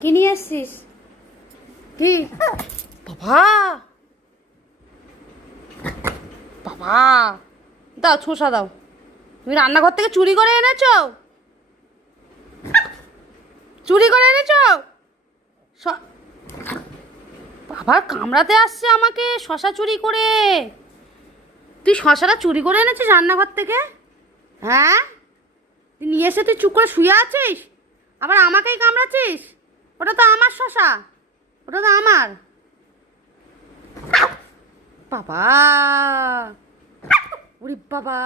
কি নিয়ে আসছিস? কি বাবা, বাবা দাও, ছোসা দাও। তুমি রান্নাঘর থেকে চুরি করে এনেছো? চুরি করে এনেছো? বাবার কামড়াতে আসছে আমাকে শশা চুরি করে। তুই শশাটা চুরি করে এনেছিস রান্নাঘর থেকে? হ্যাঁ, তুই নিয়ে এসে তুই চুপ করে শুয়ে আছিস, আবার আমাকেই কামড়াচ্ছিস। ওটা তো আমার শশা, ওটা তো আমার। বাবা, ওরে বাবা,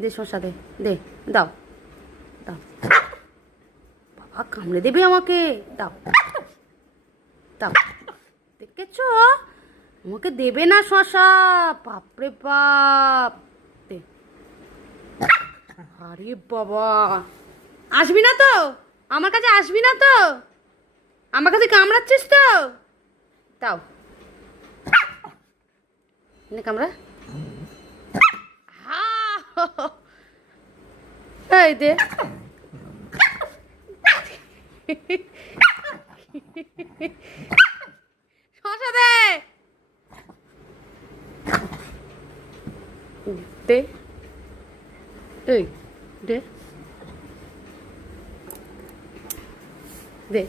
দে শশা, দে দে, দাও দাও। বাবা কামড়ে দেবে আমাকে, দাও দাও। দেখেছো, আমাকে দেবে না শশা। বাপরে বাপ, দে। আরে বাবা, আসবি না তো আমার কাছে, আসবি না তো আমার কাছে, কামড়াচ্ছিস তো? দাও, নে কামড়া। এই দে। শশা দে, দে, এই দে, দে।